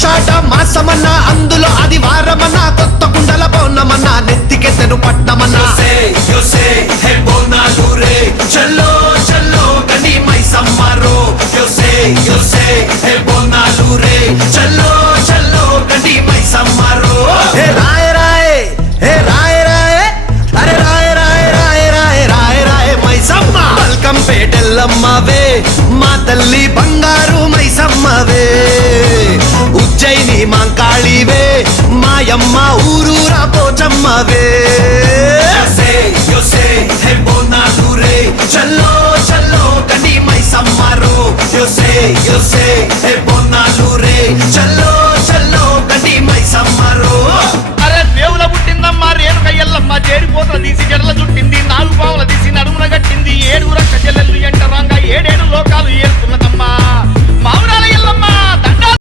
ఆషాఢ మాసమన్నా అందులో ఆదివారమన్నా కొత్త కుండల పౌర్ణమన్నా నెత్తికెత్తెను పట్నమన్నా చల్లో చల్లో గని మైసమ్మరో బోనాలు రే చల్లో చల్లో గని మైసమ్మరో హే రాయ రాయ హే రాయ రాయ అరే రాయ రాయ రాయ రాయ రాయ రాయ మైసమ్మ వెల్కమ్ పేటెల్లమ్మవే మా తల్లి బంగారు మైసమ్మవే ఉజ్జయిని మాంకాళివే మాయమ్మ ఊరూరా పోచమ్మవే బోనాలు రే చల్లో చల్లో గని మైసమ్మరో బోనాలు రే